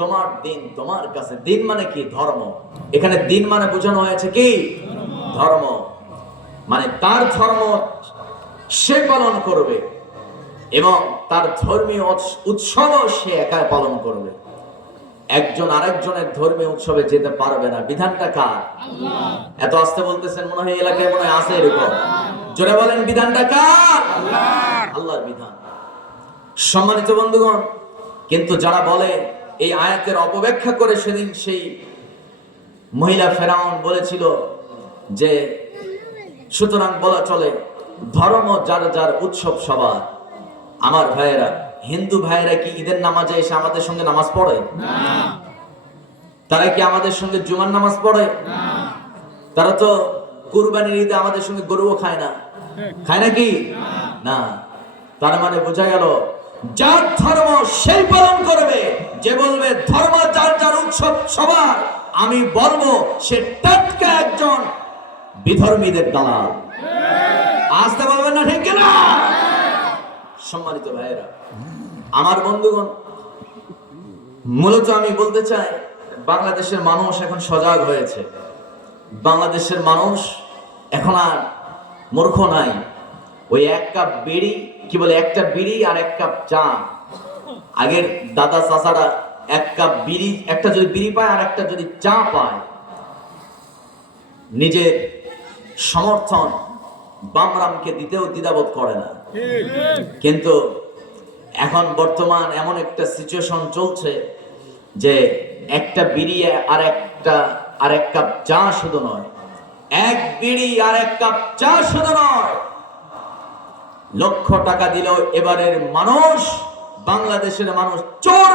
তোমার দিন তোমার কাছে। দিন মানে কি? ধর্ম। এখানে দিন মানে বোঝানো হয়েছে কি? ধর্ম। মানে তার ধর্ম সে পালন করবে এবং তার ধর্মীয় উৎসব সে একাই পালন করবে। একজন আরেকজনের ধর্মীয় উৎসবে যেতে পারবে না। বিধানটা কার? আল্লাহ। এত আস্তে বলতেছেন, মনে হয় এলাকায় মনে হয় আছে এরকম। জোরে বলেন, বিধানটা কার? আল্লাহ। আল্লাহর বিধান। সম্মানিত বন্ধুগণ, কিন্তু যারা বলে এই আয়াতের অপব্যাখ্যা করে, সেদিন সেই মহিলা ফেরাউন বলেছিল যে সুতরাং বলা চলে ধর্ম যার যার উৎসব সবার। আমার ভাইয়েরা, হিন্দু ভাইয়েরা কি ঈদের নামাজে এসে আমাদের সঙ্গে নামাজ পড়ে? না। তারা কি আমাদের সঙ্গে জুমার নামাজ পড়ে? না। তারা তো কুরবানির ঈদে আমাদের সঙ্গে গরুও খায় না। খায় নাকি? না। তার মানে বোঝা গেল যার ধর্ম সেই পালন করবে। যে বলবে ধর্ম যার যার উৎসব সবার, আমি বলবো সে টাটকা একজন বিধর্মীদের দালাল। আসতে বলবেন না, ঠিক না? সম্মানিত ভাইয়েরা, আমার বন্ধুগণ, মূলত আমি বলতে চাই বাংলাদেশের মানুষ এখন সজাগ হয়েছে। বাংলাদেশের মানুষ এখন আর মূর্খ নাই। ওই এক কাপ বিড়ি, কি বলে, একটা বিড়ি আর এক কাপ চা। আগের দাদা চাচারা এক কাপ বিড়ি, একটা যদি বিড়ি পায় আর একটা যদি চা পায়, নিজের সমর্থন বামরামকে দিতেও দ্বিধাবোধ করে না। কিন্তু এখন বর্তমান এমন একটা সিচুয়েশন চলছে যে একটা বিড়ি আর এক কাপ চা শুধু নয়, এক বিড়ি আর এক কাপ চা শুধু নয়, লক্ষ টাকা দিলেও এবারের মানুষ, বাংলাদেশের মানুষ চোর